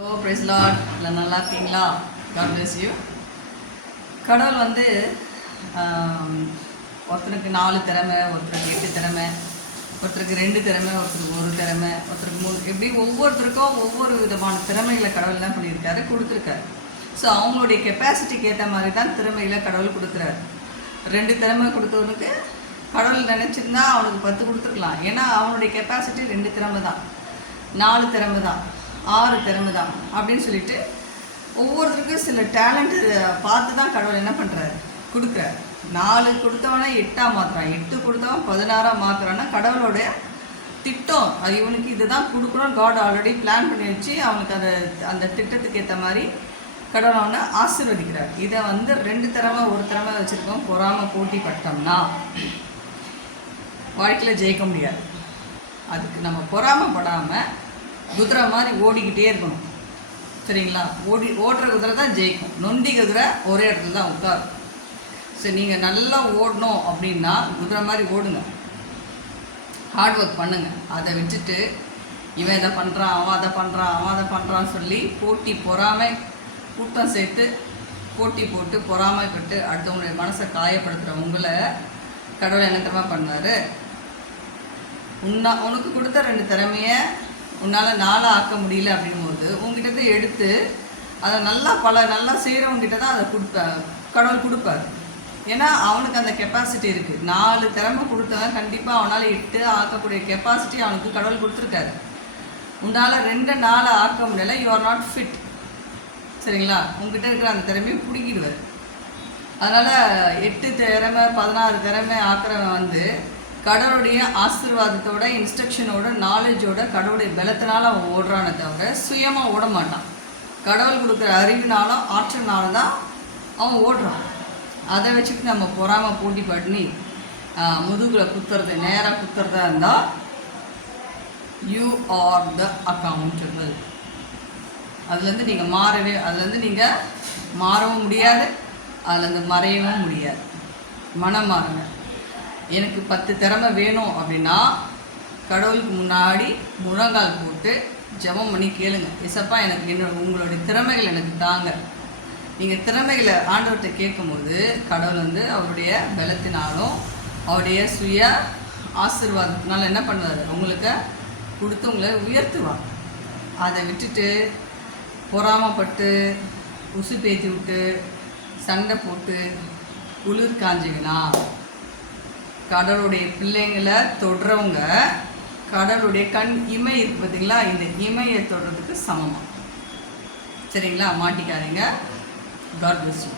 ஓ price இல்லை நல்லா இருக்கீங்களா காட் பிளஸ் யூ கடவுள் வந்து ஒருத்தனுக்கு நாலு திறமை ஒருத்தருக்கு எட்டு திறமை ஒருத்தருக்கு ரெண்டு திறமை ஒருத்தருக்கு ஒரு திறமை ஒருத்தருக்கு மூணு எப்படி ஒவ்வொருத்தருக்கும் ஒவ்வொரு விதமான திறமைகளை கடவுள் என்ன பண்ணியிருக்காரு? கொடுத்துருக்காரு. ஸோ அவங்களுடைய கெப்பாசிட்டிக்கு ஏற்ற மாதிரி தான் திறமைகளை கடவுள் கொடுக்குறாரு. ரெண்டு திறமை கொடுத்தவனுக்கு கடவுள் நினச்சிருந்தா அவனுக்கு பத்து கொடுத்துருக்கலாம். ஏன்னா அவனுடைய கெப்பாசிட்டி ரெண்டு திறமை தான். நாலு திறமை தான். ஆறு திறமை தான் அப்படின்னு சொல்லிட்டு ஒவ்வொருத்தருக்கும் சில டேலண்ட் பார்த்து தான் கடவுள் என்ன பண்ணுறாரு கொடுக்குறாரு. நாலு கொடுத்தவனா எட்டாக மாத்துறான். எட்டு கொடுத்தவன் பதினாறாக மாத்துறான்னா கடவுளுடைய திட்டம். அது இவனுக்கு இதுதான் கொடுக்கணும் காட் ஆல்ரெடி பிளான் பண்ணி வச்சு அவனுக்கு அந்த அந்த திட்டத்துக்கு ஏற்ற மாதிரி கடவுள் அவனை ஆசீர்வதிக்கிறார். இதை வந்து ரெண்டு திறமை ஒரு திறமை வச்சுருக்கோம். பொறாமல் போட்டி பட்டோம்னா வாழ்க்கையில் ஜெயிக்க முடியாது. அதுக்கு நம்ம பொறாமப்படாமல் குதிரை மாதிரி ஓடிக்கிட்டே இருக்கணும். சரிங்களா? ஓடி ஓடுற குதிரை தான் ஜெயிக்கும். நொண்டி குதிரை ஒரே இடத்துல தான் உட்காரும். சரி நீங்கள் நல்லா ஓடணும் அப்படின்னா குதிரை மாதிரி ஓடுங்க. ஹார்ட் ஒர்க் பண்ணுங்க. அதை விட்டுட்டு இவன் இதை பண்ணுறான் அவன் அதை பண்ணுறான் அவன் அதை பண்ணுறான்னு சொல்லி போட்டி பொறாமை கூட்டம் சேர்த்து போட்டி போட்டு பொறாமைப்பட்டு அடுத்தவங்களுடைய மனசை காயப்படுத்துகிற உங்களை கடவுள் என்னத்தமாக பண்ணார் பண்ணுவார்? உன்னா உனக்கு கொடுத்த ரெண்டு திறமையை உன்னால் நாளாக ஆக்க முடியல அப்படிங்கும்போது உங்ககிட்ட எடுத்து அதை நல்லா பல நல்லா செய்கிறவங்ககிட்ட தான் அதை கொடுப்ப கடவுள் கொடுப்பார். ஏன்னா அவனுக்கு அந்த கெப்பாசிட்டி இருக்குது நாலு திறமை கொடுத்தவன் கண்டிப்பாக அவனால் எட்டு ஆக்கக்கூடிய கெப்பாசிட்டி அவனுக்கு கடவுள் கொடுத்துருக்காரு. உன்னால் ரெண்டு நாளை ஆக்க முடியல யூ ஆர் நாட் ஃபிட் சரிங்களா? உங்ககிட்ட இருக்கிற அந்த திறமையை பிடிக்கிடுவார் அதனால் எட்டு திறமை பதினாறு திறமை ஆக்கிறவன் வந்து கடவுளுடைய ஆசீர்வாதத்தோட இன்ஸ்ட்ரக்ஷனோட நாலேஜோட கடவுளுடைய பலத்தினால அவன் ஓடுறானே தவிர சுயமாக ஓட மாட்டான். கடவுள் கொடுக்குற அறிவினாலும் ஆற்றல்னால தான் அவன் ஓடுறான். அதை வச்சுட்டு நம்ம பொறாம போட்டி பண்ணி முதுகில் குத்துறது நேராக குத்துறதா இருந்தால் யூ ஆர் த அக்கௌண்டபிள் அதுலேருந்து நீங்கள் மாறவே அதுலேருந்து நீங்கள் மாறவும் முடியாது அதுலேருந்து மறையவும் முடியாது. மனம் மாறுங்க. எனக்கு பத்து திறமை வேணும் அப்படின்னா கடவுளுக்கு முன்னாடி முழங்கால் போட்டு ஜபம் பண்ணி கேளுங்க. இசப்பா எனக்கு என்னோட உங்களுடைய திறமைகள் எனக்கு தாங்க. நீங்கள் திறமைகளை ஆண்டவர்கிட்ட கேட்கும்போது கடவுள் வந்து அவருடைய பலத்தினாலும் அவருடைய சுய ஆசீர்வாதத்தினால என்ன பண்ணுவார்? உங்களுக்கு கொடுத்து உங்களை உயர்த்துவார். அதை விட்டுட்டு பொறாமப்பட்டு உசு பேத்தி விட்டு சண்டை போட்டு குளிர் காஞ்சிங்கன்னா கடலுடைய பிள்ளைங்களை தொடுறவங்க கடலுடைய கண் இமை இருக்கு பார்த்தீங்களா இந்த இமையை தொடுறதுக்கு சமமாக சரிங்களா? மாட்டிக்காதீங்க. God bless you